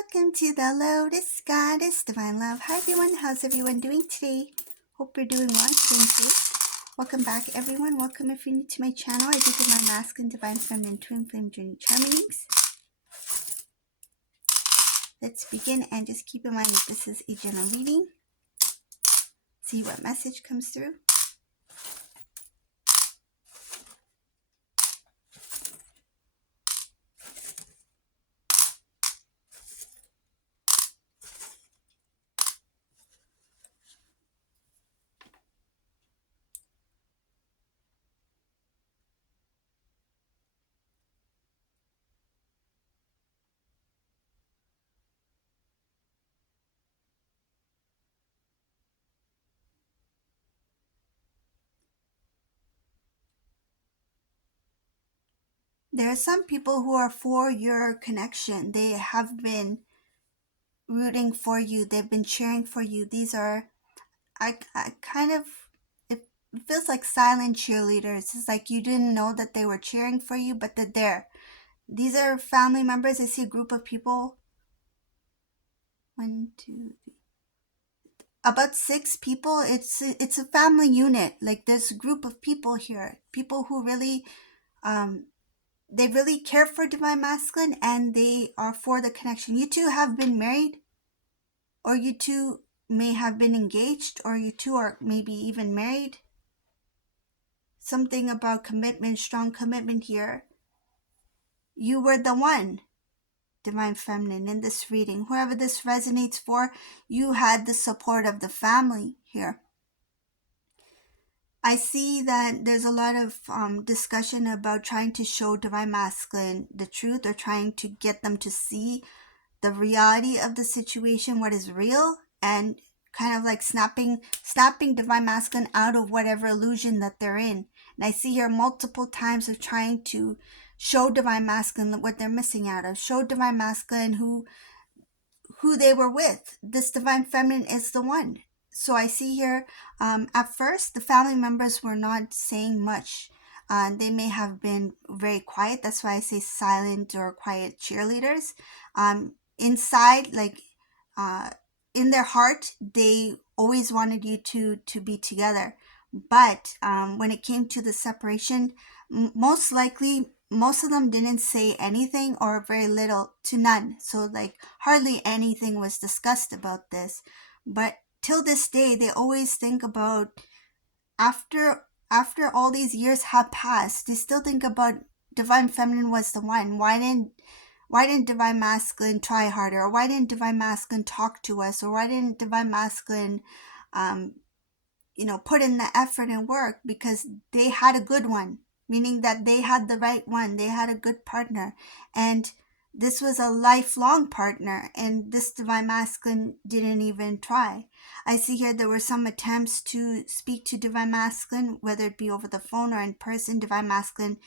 Welcome to the Lotus Goddess Divine Love. Hi everyone, how's everyone doing today? Hope you're doing well, staying safe. Welcome back everyone. Welcome if you're new to my channel. I do Divine Masculine, Divine Feminine, Twin Flame Journey Chart readings. Let's begin and just keep in mind that this is a general reading. See what message comes through. There are some people who are for your connection. They have been rooting for you. They've been cheering for you. These are, I kind of, it feels like silent cheerleaders. It's like you didn't know that they were cheering for you, but they're there. These are family members. I see a group of people. 1, 2, 3. About 6 people. It's a family unit. Like there's a group of people here. People who really, they really care for Divine Masculine and they are for the connection. You two have been married, or you two may have been engaged, or you two are maybe even married. Something about commitment, strong commitment here. You were the one, Divine Feminine, in this reading. Whoever this resonates for, you had the support of the family here. I see that there's a lot of discussion about trying to show Divine Masculine the truth, or trying to get them to see the reality of the situation, what is real, and kind of like snapping Divine Masculine out of whatever illusion that they're in. And I see here multiple times of trying to show Divine Masculine what they're missing out of, show Divine Masculine who they were with. This Divine Feminine is the one. So I see here, at first, the family members were not saying much. They may have been very quiet. That's why I say silent or quiet cheerleaders. Inside, like in their heart, they always wanted you to be together. But when it came to the separation, most likely, most of them didn't say anything, or very little to none. So like hardly anything was discussed about this. But till this day, they always think about, after all these years have passed, they still think about Divine Feminine was the one. Why didn't Divine Masculine try harder? Or why didn't Divine Masculine talk to us? Or why didn't Divine Masculine put in the effort and work? Because they had a good one, meaning that they had the right one. They had a good partner, and this was a lifelong partner, and this Divine Masculine didn't even try. I see here there were some attempts to speak to Divine Masculine, whether it be over the phone or in person. Divine Masculine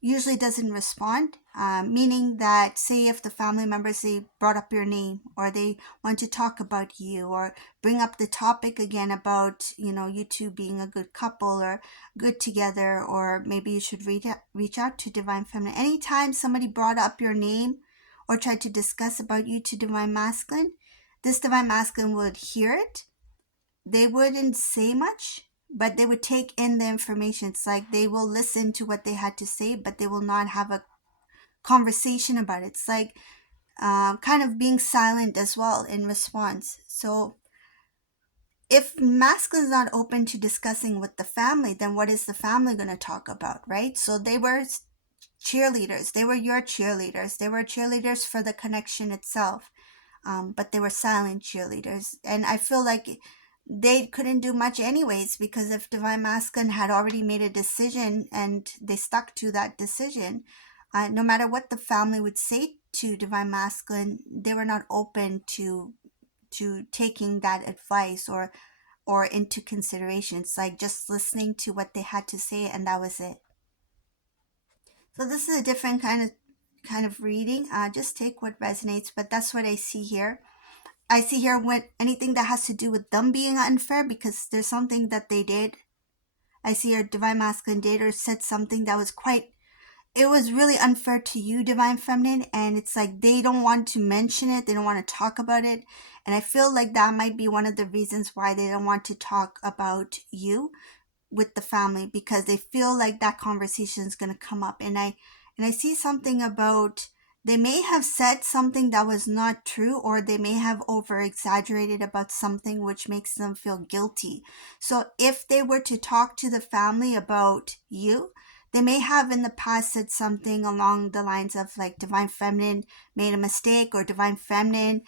usually doesn't respond, meaning that, say if the family members, they brought up your name, or they want to talk about you, or bring up the topic again about, you two being a good couple or good together, or maybe you should reach out to Divine Feminine. Anytime somebody brought up your name or tried to discuss about you to Divine Masculine, this Divine Masculine would hear it. They wouldn't say much, but they would take in the information. It's like they will listen to what they had to say, but they will not have a conversation about it. It's like kind of being silent as well in response. So if Masculine is not open to discussing with the family, then what is the family going to talk about, right? So they were cheerleaders. They were your cheerleaders. They were cheerleaders for the connection itself, but they were silent cheerleaders. And I feel like they couldn't do much anyways, because if Divine Masculine had already made a decision and they stuck to that decision, no matter what the family would say to Divine Masculine, they were not open to taking that advice or into consideration. It's like just listening to what they had to say, and that was it. So this is a different kind of reading. Just take what resonates, but that's what I see here. I see here when anything that has to do with them being unfair, because there's something that they did. I see here Divine Masculine did or said something that was quite it was really unfair to you, Divine Feminine, and it's like they don't want to mention it, they don't want to talk about it. And I feel like that might be one of the reasons why they don't want to talk about you with the family, because they feel like that conversation is going to come up. And I see something about, they may have said something that was not true, or they may have over exaggerated about something which makes them feel guilty. So if they were to talk to the family about you, they may have in the past said something along the lines of like Divine Feminine made a mistake, or Divine Feminine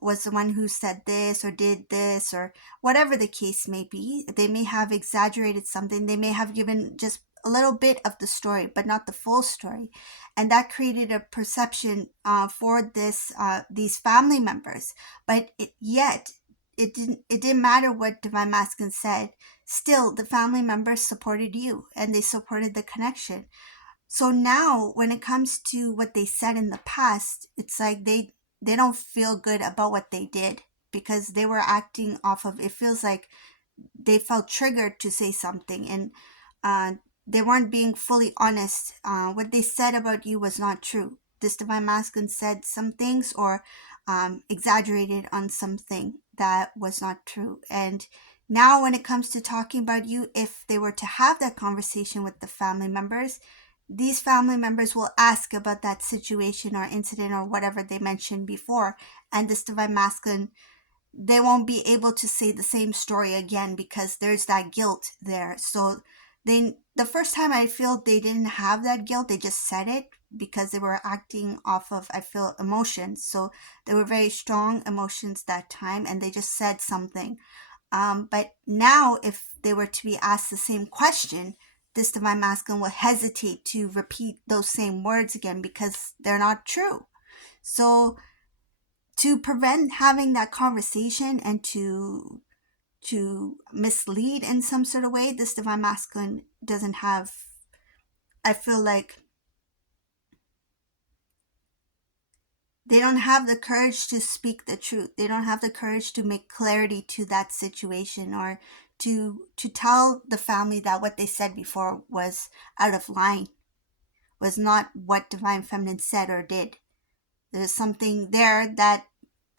was the one who said this or did this, or whatever the case may be. They may have exaggerated something. They may have given just a little bit of the story, but not the full story. And that created a perception for these family members. But yet, it didn't matter what Divine Masculine said. Still, the family members supported you and they supported the connection. So now when it comes to what they said in the past, it's like they don't feel good about what they did, because they were acting off of, it feels like they felt triggered to say something, and uh, they weren't being fully honest. What they said about you was not true. This Divine Masculine said some things, or exaggerated on something that was not true. And now when it comes to talking about you, if they were to have that conversation with the family members, these family members will ask about that situation or incident or whatever they mentioned before. And this Divine Masculine, they won't be able to say the same story again, because there's that guilt there. So the first time, I feel they didn't have that guilt, they just said it because they were acting off of, I feel, emotions. So they were very strong emotions that time, and they just said something. But now if they were to be asked the same question, this Divine Masculine will hesitate to repeat those same words again, because they're not true. So to prevent having that conversation and to mislead in some sort of way, this Divine Masculine doesn't have, I feel like they don't have the courage to speak the truth. They don't have the courage to make clarity to that situation, or to tell the family that what they said before was out of line, was not what Divine Feminine said or did. There's something there that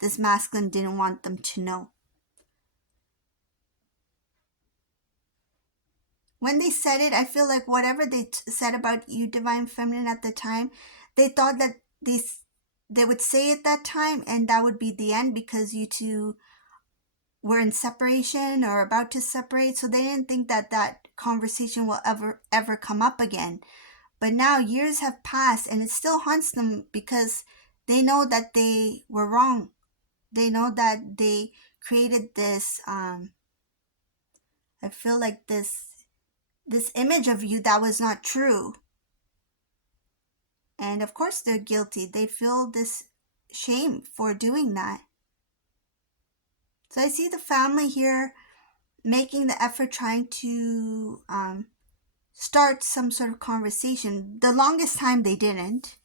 this masculine didn't want them to know. When they said it, I feel like whatever they said about you, Divine Feminine, at the time, they thought that they would say it that time, and that would be the end, because you two were in separation or about to separate. So they didn't think that that conversation will ever come up again. But now years have passed, and it still haunts them, because they know that they were wrong. They know that they created this I feel like this image of you that was not true. And of course they're guilty. They feel this shame for doing that. So I see the family here making the effort, trying to start some sort of conversation. The longest time they didn't.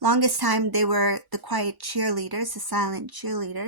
Longest time they were the quiet cheerleaders, the silent cheerleaders.